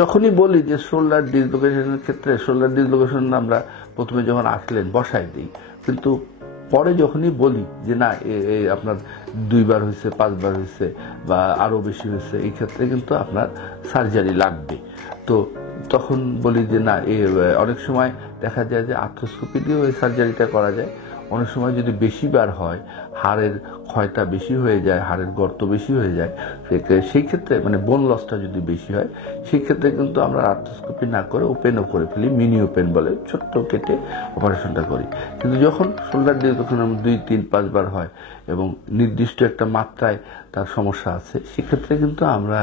যখনই বলি যে শোল্ডার ডিসলোকেশনের ক্ষেত্রে শোল্ডার ডিসলোকেশন আমরা প্রথমে যখন আসলেন বসাই দিই, কিন্তু পরে যখনই বলি যে না আপনার 2বার হয়েছে, 5বার হয়েছে বা আরো বেশি হয়েছে, এই ক্ষেত্রে কিন্তু আপনার সার্জারি লাগবে। তো তখন বলি যে না অনেক সময় দেখা যায় যে আর্থ্রোস্কোপি দিয়েও এই সার্জারিটা করা যায়। অনেক সময় যদি বেশিবার হয়, হাড়ের ক্ষয়টা বেশি হয়ে যায়, হাড়ের গর্ত বেশি হয়ে যায়, সেই ক্ষেত্রে মানে বোন লসটা যদি বেশি হয়, সেই ক্ষেত্রে কিন্তু আমরা আর্থ্রোস্কোপি না করে ওপেনও করে ফেলি, মিনি ওপেন বলে, ছোট্ট কেটে অপারেশনটা করি। কিন্তু যখন শোল্ডার ডিসলোকেশন 2, 3, 5বার হয় এবং নির্দিষ্ট একটা মাত্রায় তার সমস্যা আছে, সেক্ষেত্রে কিন্তু আমরা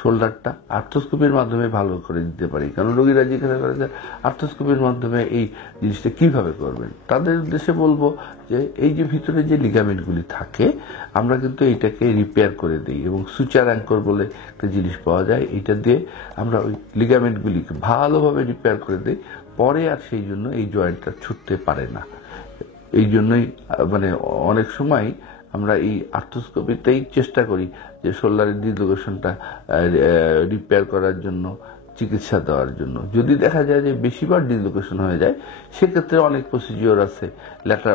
শোল্ডারটা আর্থ্রোস্কোপির মাধ্যমে ভালো করে দিতে পারি। কারণ রোগীরা জিজ্ঞাসা করে যে আর্থ্রোস্কোপির মাধ্যমে এই জিনিসটা কিভাবে করবেন, তাদের উদ্দেশ্যে বলবো যে এই যে ভিতরে যে লিগামেন্টগুলি থাকে, আমরা কিন্তু এইটাকে রিপেয়ার করে দিই এবং সুচার অ্যাঙ্কর বলে একটা জিনিস পাওয়া যায়, এটা দিয়ে আমরা ওই লিগামেন্টগুলিকে ভালোভাবে রিপেয়ার করে দিই। পরে আর সেই জন্য এই জয়েন্টটা ছুটতে পারে না। এই জন্যই মানে অনেক সময় আমরা এই আর্থ্রোস্কোপিতেই চেষ্টা করি যে শোল্ডারের ডিসলোকেশনটা রিপেয়ার করার জন্য, চিকিৎসা দেওয়ার জন্য। যদি দেখা যায় যে বেশিবার ডিসলোকেশন হয়ে যায়, সেক্ষেত্রে অনেক প্রসিজিওর আছে,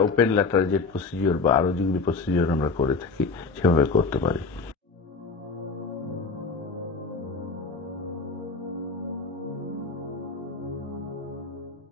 ওপেন ল্যাটারাল জেট প্রসিজিওর বা আরো যেগুলি প্রসিজিওর আমরা করে থাকি, সেভাবে করতে পারি।